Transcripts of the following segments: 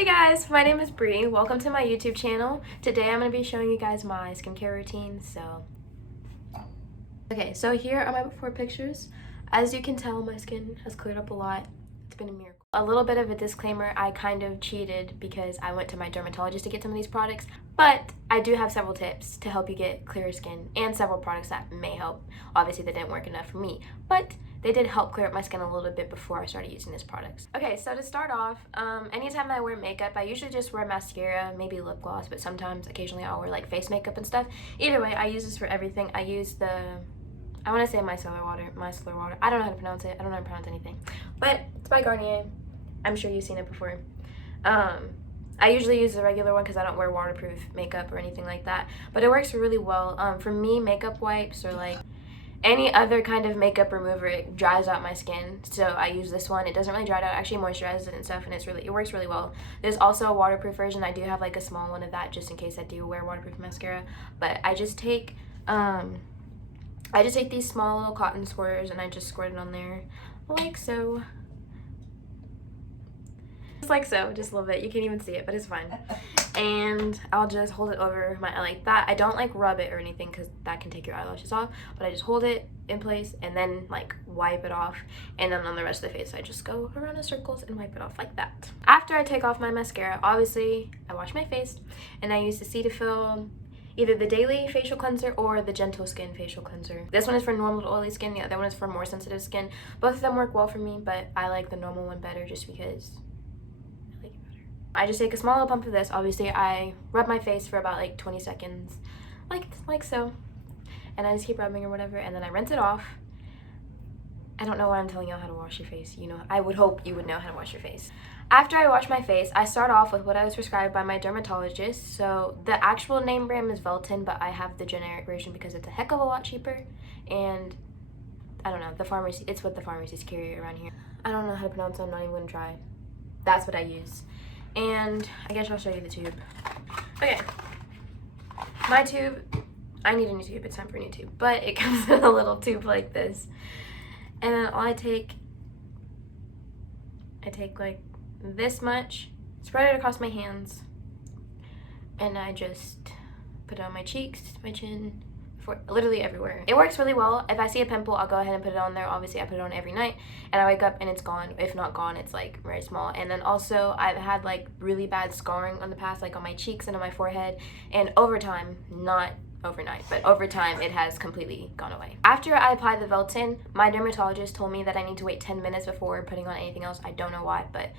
Hey guys, my name is Bree. Welcome to my YouTube channel. Today I'm going to be showing you guys my skincare routine. Okay, so here are my before pictures. As you can tell, my skin has cleared up a lot. It's been a miracle. A little bit of a disclaimer, I kind of cheated because I went to my dermatologist to get some of these products, but I do have several tips to help you get clearer skin and several products that may help. Obviously, they didn't work enough for me, but they did help clear up my skin a little bit before I started using these products. Okay, so to start off, anytime that I wear makeup, I usually just wear mascara, maybe lip gloss, but sometimes, occasionally, I'll wear like face makeup and stuff. Either way, I use this for everything. I use I want to say micellar water. I don't know how to pronounce it. I don't know how to pronounce anything. But it's by Garnier. I'm sure you've seen it before. I usually use the regular one because I don't wear waterproof makeup or anything like that. But it works really well. For me, makeup wipes or like any other kind of makeup remover, it dries out my skin. So I use this one. It doesn't really dry it out. It actually moisturizes it and stuff, and it works really well. There's also a waterproof version. I do have like a small one of that just in case I do wear waterproof mascara. But I just take these small little cotton squirters and I just squirt it on there like so. Just like so, just a little bit. You can't even see it, but it's fine. And I'll just hold it over my eye like that. I don't like rub it or anything because that can take your eyelashes off, but I just hold it in place and then like wipe it off. And then on the rest of the face, I just go around in circles and wipe it off like that. After I take off my mascara, obviously I wash my face and I use the Cetaphil, either the daily facial cleanser or the gentle skin facial cleanser. This one is for normal to oily skin, the other one is for more sensitive skin. Both of them work well for me, but I like the normal one better just because I like it better. I just take a small little pump of this. Obviously, I rub my face for about like 20 seconds, like so. And I just keep rubbing or whatever, and then I rinse it off. I don't know why I'm telling y'all how to wash your face. You know, I would hope you would know how to wash your face. After I wash my face, I start off with what I was prescribed by my dermatologist. So the actual name brand is Velton, but I have the generic version because it's a heck of a lot cheaper. And I don't know, it's what the pharmacies carry around here. I don't know how to pronounce it, I'm not even gonna try. That's what I use. And I guess I'll show you the tube. Okay, my tube, I need a new tube, it's time for a new tube. But it comes in a little tube like this. And then all I take like this much, spread it across my hands, and I just put it on my cheeks, my chin, literally everywhere. It works really well. If I see a pimple, I'll go ahead and put it on there. Obviously, I put it on every night, and I wake up and it's gone. If not gone, it's like very small. And then also, I've had like really bad scarring on the past, like on my cheeks and on my forehead, and over time, not overnight, but over time it has completely gone away. After I apply the Velton, my dermatologist told me that I need to wait 10 minutes before putting on anything else. I don't know why, but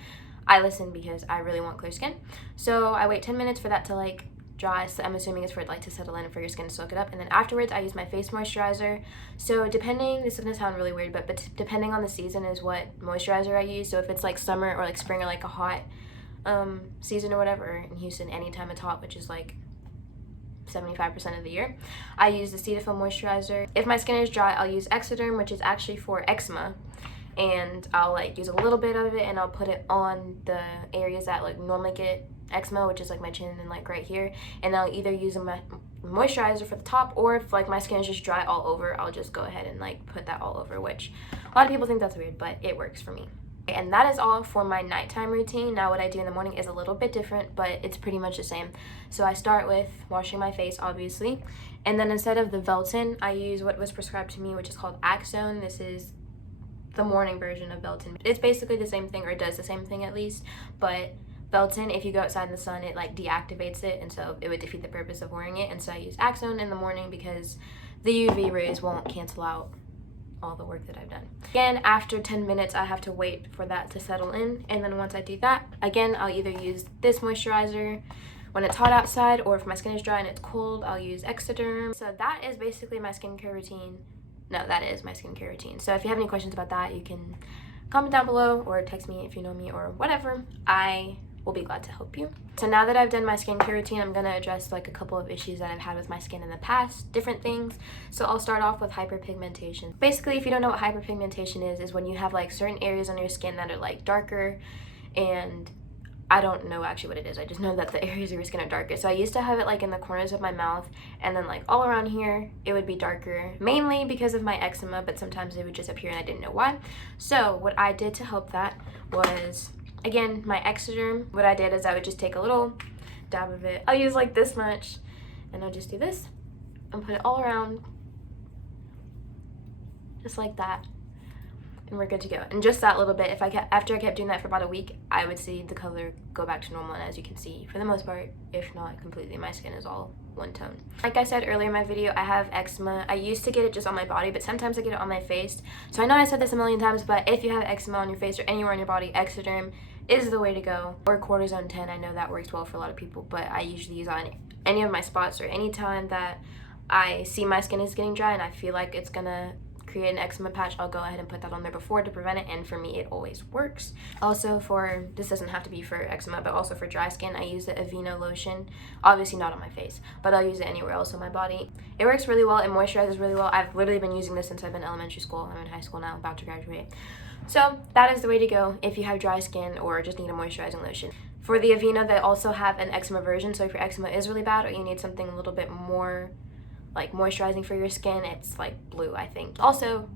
I listen because I really want clear skin. So I wait 10 minutes for that to like dry. So I'm assuming it's for it like to settle in and for your skin to soak it up. And then afterwards I use my face moisturizer. So this is gonna sound really weird, but depending on the season is what moisturizer I use. So if it's like summer or like spring or like a hot season or whatever in Houston, anytime it's hot, which is like 75% of the year, I use the Cetaphil moisturizer. If my skin is dry, I'll use Exederm, which is actually for eczema, and I'll like use a little bit of it and I'll put it on the areas that like normally get eczema, which is like my chin and like right here, and I'll either use a moisturizer for the top, or if like my skin is just dry all over, I'll just go ahead and like put that all over, which a lot of people think that's weird, but it works for me. And that is all for my nighttime routine. Now what I do in the morning is a little bit different, but it's pretty much the same. So I start with washing my face, obviously, and then instead of the Velton, I use what was prescribed to me, which is called Axone. This is the morning version of Velton. It's basically the same thing, or it does the same thing at least, but Velton, if you go outside in the sun, it like deactivates it, and so it would defeat the purpose of wearing it. And so I use Axone in the morning because the UV rays won't cancel out all the work that I've done. Again, after 10 minutes, I have to wait for that to settle in. And then once I do that, again, I'll either use this moisturizer when it's hot outside, or if my skin is dry and it's cold, I'll use Exederm. So that is basically my skincare routine. No, that is my skincare routine. So if you have any questions about that, you can comment down below or text me if you know me or whatever. I will be glad to help you. So now that I've done my skincare routine, I'm gonna address like a couple of issues that I've had with my skin in the past, different things. So I'll start off with hyperpigmentation. Basically, if you don't know what hyperpigmentation is when you have like certain areas on your skin that are like darker, and I don't know actually what it is. I just know that the areas of your skin are darker. So I used to have it like in the corners of my mouth, and then like all around here, it would be darker, mainly because of my eczema, but sometimes it would just appear and I didn't know why. So what I did to help that was Again, my Exederm, what I did is I would just take a little dab of it. I'll use like this much, and I'll just do this and put it all around, just like that, and we're good to go. And just that little bit, after I kept doing that for about a week, I would see the color go back to normal. And as you can see, for the most part, if not completely, my skin is all one tone. Like I said earlier in my video, I have eczema. I used to get it just on my body, but sometimes I get it on my face. So I know I said this a million times, but if you have eczema on your face or anywhere on your body, Exederm is the way to go. Or cortisone 10, I know that works well for a lot of people, but I usually use on any of my spots or any time that I see my skin is getting dry and I feel like it's gonna create an eczema patch. I'll go ahead and put that on there before to prevent it, and for me it always works. Also, for this doesn't have to be for eczema, but also for dry skin, I use the Aveeno lotion. Obviously not on my face, but I'll use it anywhere else on my body. It works really well. It moisturizes really well. I've literally been using this since I've been in elementary school. I'm in high school now, about to graduate. So that is the way to go if you have dry skin or just need a moisturizing lotion. For the Aveeno, they also have an eczema version, so if your eczema is really bad or you need something a little bit more like moisturizing for your skin, it's like blue, I think. Also,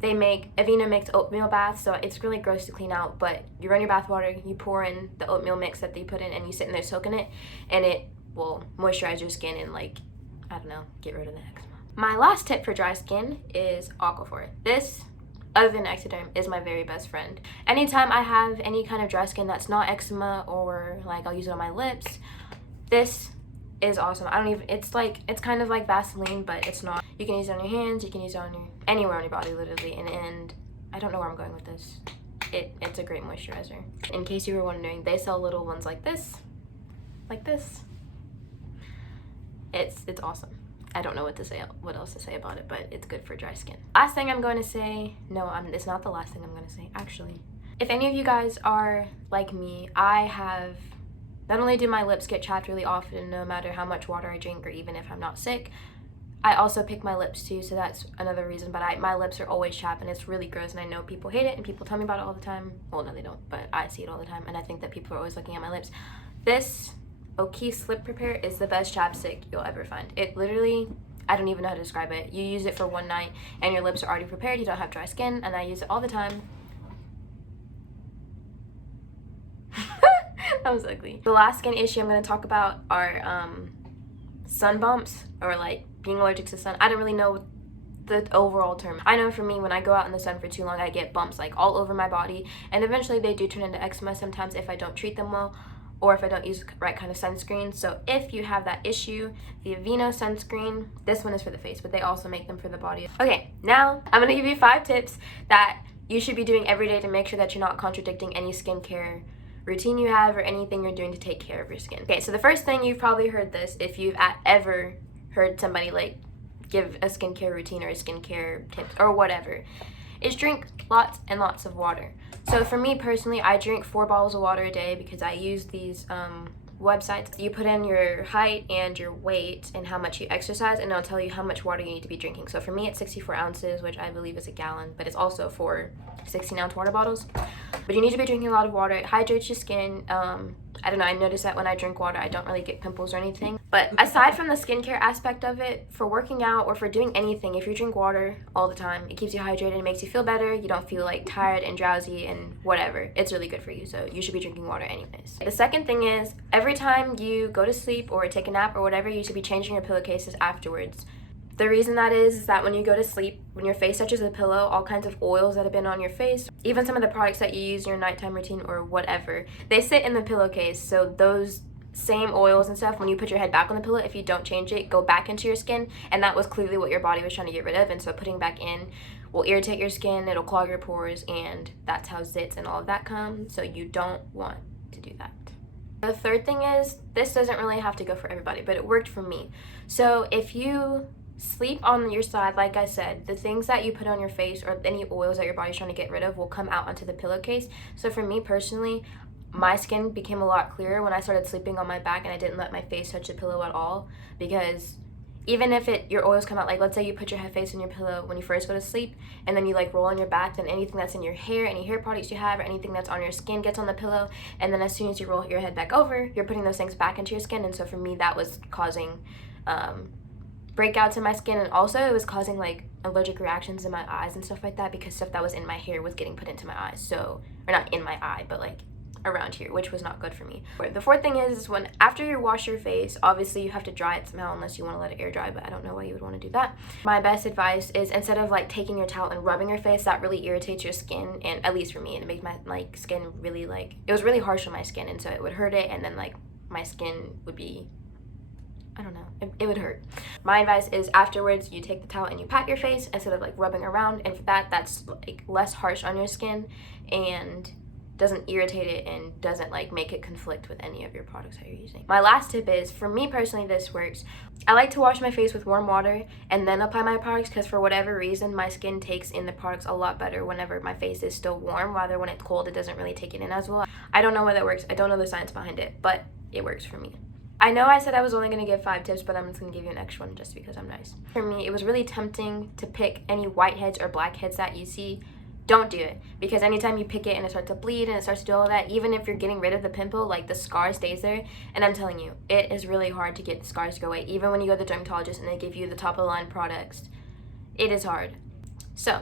Aveeno makes oatmeal baths, so it's really gross to clean out, but you run your bath water, you pour in the oatmeal mix that they put in, and you sit in there soaking it, and it will moisturize your skin and, like, I don't know, get rid of the eczema. My last tip for dry skin is Aquaphor. This, other than Exederm, is my very best friend. Anytime I have any kind of dry skin that's not eczema, or like I'll use it on my lips, this is awesome. It's kind of like Vaseline, but it's not. You can use it on your hands, you can use it on anywhere on your body, literally, and I don't know where I'm going with this. It's a great moisturizer. In case you were wondering, they sell little ones like this. It's awesome. I don't know what else to say about it, but it's good for dry skin. Last thing I'm going to say, it's not the last thing I'm going to say, actually. If any of you guys are like me, not only do my lips get chapped really often, no matter how much water I drink or even if I'm not sick, I also pick my lips too, so that's another reason. But my lips are always chapped, and it's really gross, and I know people hate it, and people tell me about it all the time. Well, no, they don't, but I see it all the time, and I think that people are always looking at my lips. This Okeefes lip prepare is the best chapstick you'll ever find. It literally, I don't even know how to describe it. You use it for one night, and your lips are already prepared. You don't have dry skin, and I use it all the time. That was ugly. The last skin issue I'm going to talk about are sun bumps, or like being allergic to sun. I don't really know the overall term. I know for me, when I go out in the sun for too long, I get bumps like all over my body, and eventually they do turn into eczema sometimes if I don't treat them well, or if I don't use the right kind of sunscreen. So if you have that issue, the Aveeno sunscreen, this one is for the face, but they also make them for the body. Okay, now I'm going to give you 5 tips that you should be doing every day to make sure that you're not contradicting any skincare routine you have or anything you're doing to take care of your skin. Okay, so the first thing, you've probably heard this if you've ever heard somebody like give a skincare routine or a skincare tips or whatever, is drink lots and lots of water. So for me personally, I drink 4 bottles of water a day because I use these websites. You put in your height and your weight and how much you exercise, and it'll tell you how much water you need to be drinking. So for me, it's 64 ounces, which I believe is a gallon, but it's also for 16-ounce water bottles. But you need to be drinking a lot of water. It hydrates your skin. I don't know, I noticed that when I drink water, I don't really get pimples or anything. But aside from the skincare aspect of it, for working out or for doing anything, if you drink water all the time, it keeps you hydrated, it makes you feel better, you don't feel like tired and drowsy and whatever. It's really good for you, so you should be drinking water anyways. The second thing is, every time you go to sleep or take a nap or whatever, you should be changing your pillowcases afterwards. The reason that is that when you go to sleep, when your face touches the pillow, all kinds of oils that have been on your face, even some of the products that you use in your nighttime routine or whatever, they sit in the pillowcase. So those same oils and stuff, when you put your head back on the pillow, if you don't change it, go back into your skin, and that was clearly what your body was trying to get rid of, and so putting back in will irritate your skin, it'll clog your pores, and that's how zits and all of that come, so you don't want to do that. The third thing is, this doesn't really have to go for everybody, but it worked for me. So if you sleep on your side, like I said, the things that you put on your face or any oils that your body's trying to get rid of will come out onto the pillowcase. So for me personally, my skin became a lot clearer when I started sleeping on my back and I didn't let my face touch the pillow at all, because even if your oils come out, like let's say you put your face on your pillow when you first go to sleep and then you like roll on your back, then anything that's in your hair, any hair products you have or anything that's on your skin gets on the pillow, and then as soon as you roll your head back over, you're putting those things back into your skin. And so for me, that was causing breakouts in my skin, and also it was causing like allergic reactions in my eyes and stuff like that, because stuff that was in my hair was getting put into my eyes. So, or not in my eye, but like around here, which was not good for me. The fourth thing is when after you wash your face, obviously you have to dry it somehow unless you want to let it air dry, but I don't know why you would want to do that. My best advice is instead of like taking your towel and rubbing your face, that really irritates your skin, and at least for me, and it makes my like skin really like, it was really harsh on my skin, and so it would hurt it, and then like my skin would be, I don't know, it would hurt. My advice is afterwards you take the towel and you pat your face instead of like rubbing around, and for that's like less harsh on your skin and doesn't irritate it and doesn't like make it conflict with any of your products that you're using. My last tip is, for me personally this works, I like to wash my face with warm water and then apply my products, because for whatever reason my skin takes in the products a lot better whenever my face is still warm, rather when it's cold it doesn't really take it in as well. I don't know why that works, I don't know the science behind it, but it works for me. I know I said I was only going to give 5 tips, but I'm just going to give you an extra one just because I'm nice. For me, it was really tempting to pick any whiteheads or blackheads that you see. Don't do it, because anytime you pick it and it starts to bleed and it starts to do all of that, even if you're getting rid of the pimple, like the scar stays there. And I'm telling you, it is really hard to get the scars to go away. Even when you go to the dermatologist and they give you the top of the line products, it is hard. So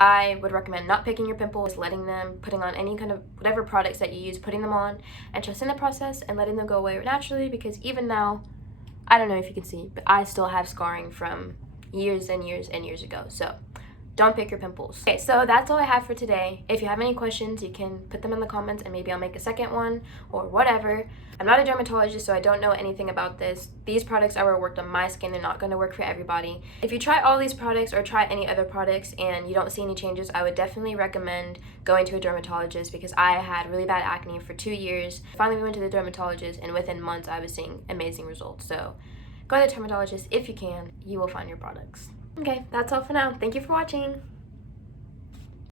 I would recommend not picking your pimples, letting them, putting on any kind of whatever products that you use, putting them on and trusting the process and letting them go away naturally, because even now, I don't know if you can see, but I still have scarring from years and years and years ago. So don't pick your pimples. Okay, so that's all I have for today. If you have any questions, you can put them in the comments and maybe I'll make a second one or whatever. I'm not a dermatologist, so I don't know anything about this. These products are worked on my skin. They're not going to work for everybody. If you try all these products or try any other products and you don't see any changes, I would definitely recommend going to a dermatologist, because I had really bad acne for 2 years. Finally, we went to the dermatologist and within months I was seeing amazing results. So go to the dermatologist if you can. You will find your products. Okay, that's all for now. Thank you for watching.